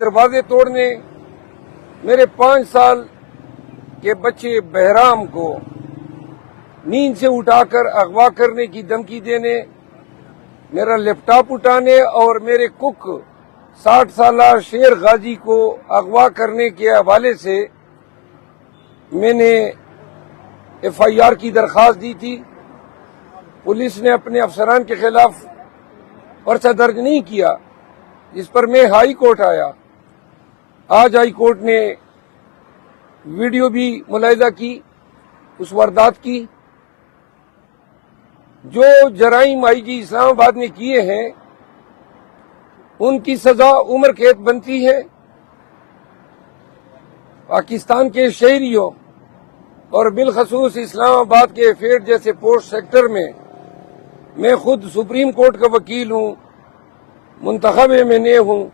दरवाजे तोड़ने, मेरे 5 साल के बच्चे बहराम को नींद से उठाकर अगवा करने की धमकी देने, मेरा लैपटॉप उठाने और मेरे कुक 60 साल शेर गाजी को अगवा करने के हवाले से मैंने FIR की दरख्वास्त दी थी। पुलिस ने अपने अफसरान के खिलाफ पर्चा दर्ज नहीं किया, जिस पर मैं हाई कोर्ट आया। आज हाई कोर्ट ने वीडियो भी मुलाहिजा की उस वारदात की। जो जराइम IG इस्लामाबाद ने किए हैं उनकी सजा उम्र कैद बनती है। पाकिस्तान के शहरियों और बिलखसूस इस्लामाबाद के फेड जैसे पोस्ट सेक्टर में मैं खुद सुप्रीम कोर्ट का वकील हूं, मुंतखब MNA हूं।